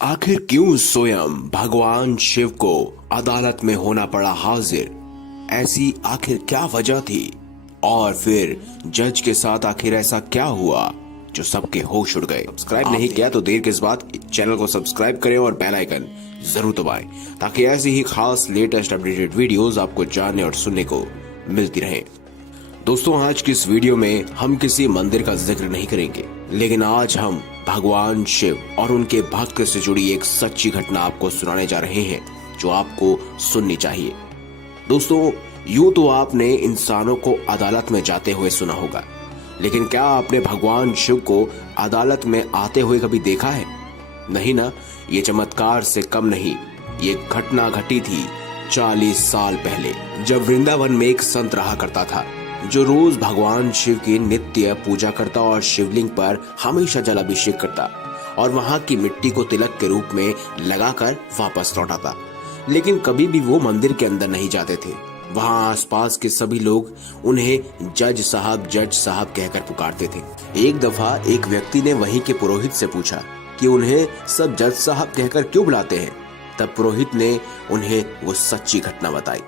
आखिर क्यों स्वयं भगवान शिव को अदालत में होना पड़ा हाजिर? ऐसी आखिर क्या वजह थी? और फिर जज के साथ आखिर ऐसा क्या हुआ जो सबके होश उड़ गए? सब्सक्राइब नहीं किया तो देर किस बात, चैनल को सब्सक्राइब करें और बेल आइकन जरूर दबाएं ताकि ऐसी ही खास लेटेस्ट अपडेटेड वीडियोस आपको जानने और सुनने को मिलती रहे। दोस्तों, आज की इस वीडियो में हम किसी मंदिर का जिक्र नहीं करेंगे, लेकिन आज हम भगवान शिव और उनके भक्त से जुड़ी एक सच्ची घटना आपको सुनाने जा रहे हैं जो आपको सुननी चाहिए। दोस्तों, यूं तो आपने इंसानों को अदालत में जाते हुए सुना होगा, लेकिन क्या आपने भगवान शिव को अदालत में आते हुए कभी देखा है? नहीं ना। ये चमत्कार से कम नहीं, ये घटना घटी थी 40 साल पहले, जब वृंदावन में एक संत रहा करता था जो रोज भगवान शिव की नित्य पूजा करता और शिवलिंग पर हमेशा जलाभिषेक करता और वहां की मिट्टी को तिलक के रूप में लगाकर वापस लौटाता। लेकिन कभी भी वो मंदिर के अंदर नहीं जाते थे। वहां आसपास के सभी लोग उन्हें जज साहब कहकर पुकारते थे। एक दफा एक व्यक्ति ने वहीं के पुरोहित से पूछा कि उन्हें सब जज साहब कहकर क्यों बुलाते हैं। तब पुरोहित ने उन्हें वो सच्ची घटना बताई।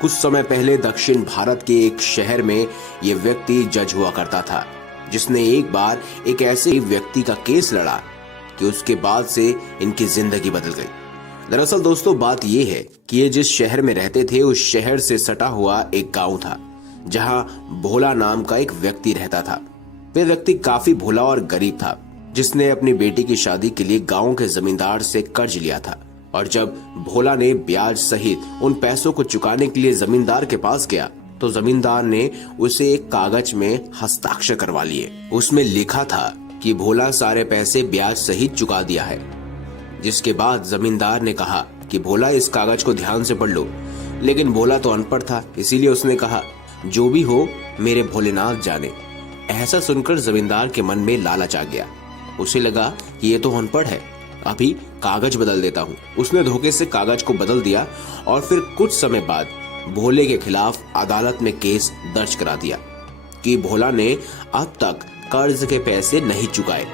कुछ समय पहले दक्षिण भारत के एक शहर में ये व्यक्ति जज हुआ करता था, जिसने एक बार एक ऐसे व्यक्ति का केस लड़ा कि उसके बाद से इनकी जिंदगी बदल गई। दरअसल दोस्तों, बात ये है कि ये जिस शहर में रहते थे उस शहर से सटा हुआ एक गांव था जहां भोला नाम का एक व्यक्ति रहता था। वह व्यक्ति काफी भोला और गरीब था, जिसने अपनी बेटी की शादी के लिए गांव के जमींदार से कर्ज लिया था। और जब भोला ने ब्याज सहित उन पैसों को चुकाने के लिए जमींदार के पास गया तो जमींदार ने उसे एक कागज में हस्ताक्षर करवा लिए। उसमें लिखा था कि भोला सारे पैसे ब्याज सहित चुका दिया है। जिसके बाद जमींदार ने कहा कि भोला, इस कागज को ध्यान से पढ़ लो। लेकिन भोला तो अनपढ़ था, इसीलिए उसने कहा, जो भी हो मेरे भोलेनाथ जाने। ऐसा सुनकर जमींदार के मन में लालच आ गया। उसे लगा कि ये तो अनपढ़ है, अभी कागज बदल देता हूँ। उसने धोखे से कागज को बदल दिया और फिर कुछ समय बाद भोले के खिलाफ अदालत में केस दर्ज करा दिया कि भोला ने अब तक कर्ज के पैसे नहीं चुकाए।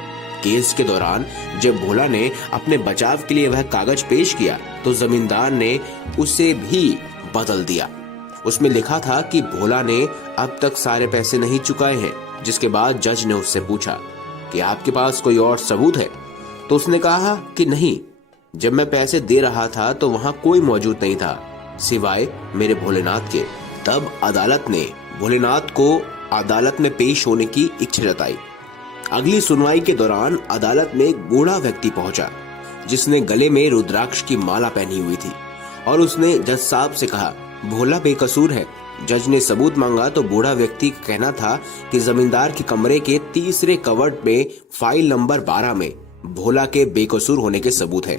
केस के दौरान जब भोला ने अपने बचाव के लिए वह कागज पेश किया तो जमींदार ने उसे भी बदल दिया। उसमें लिखा था कि भोला ने अब तक सारे पैसे नहीं चुकाए हैं। जिसके बाद जज ने उससे पूछा कि आपके पास कोई और सबूत है? तो उसने कहा कि नहीं, जब मैं पैसे दे रहा था तो वहां कोई मौजूद नहीं था सिवाय मेरे भोलेनाथ के। तब अदालत ने भोलेनाथ को अदालत में पेश होने की इच्छा जताई। अगली सुनवाई के दौरान अदालत में एक बूढ़ा व्यक्ति पहुंचा जिसने गले में रुद्राक्ष की माला पहनी हुई थी और उसने जज साहब से कहा, भोला बेकसूर है। जज ने सबूत मांगा तो बूढ़ा व्यक्ति का कहना था कि जमींदार के कमरे के तीसरे कवर्ट में फाइल नंबर 12 में भोला के बेकसूर होने के सबूत है।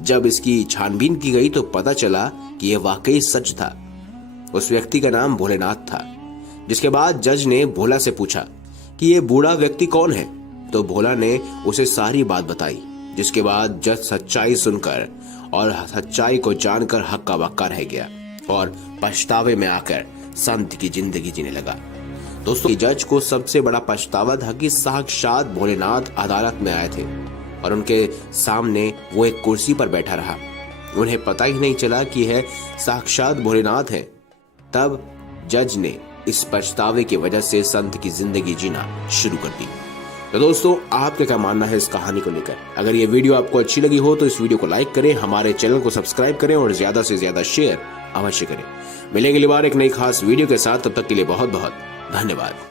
जब इसकी छानबीन की गई तो पता चला कि यह वाकई सच था। उस व्यक्ति का नाम भोलेनाथ था। जिसके बाद जज ने भोला से पूछा कि यह बूढ़ा व्यक्ति कौन है, तो भोला ने उसे सारी बात बताई। जिसके बाद जज सच्चाई सुनकर और सच्चाई को जानकर हक्का बक्का रह गया और पछतावे में आकर संत की जिंदगी जीने लगा। दोस्तों, जज को सबसे बड़ा पछतावा था कि साक्षात भोलेनाथ अदालत में आए थे और उनके सामने वो एक कुर्सी पर बैठा रहा। उन्हें पता ही नहीं चला कि यह साक्षात भोलेनाथ है। तब जज ने इस पछतावे की वजह से संत की जिंदगी जीना शुरू कर दी। तो दोस्तों, आपका क्या मानना है इस कहानी को लेकर? अगर ये वीडियो आपको अच्छी लगी हो तो इस वीडियो को लाइक करें, हमारे चैनल को सब्सक्राइब करें और ज्यादा से ज्यादा शेयर अवश्य करें। मिलेंगे अगली बार एक नई खास वीडियो के साथ, तब तक के लिए बहुत बहुत धन्यवाद।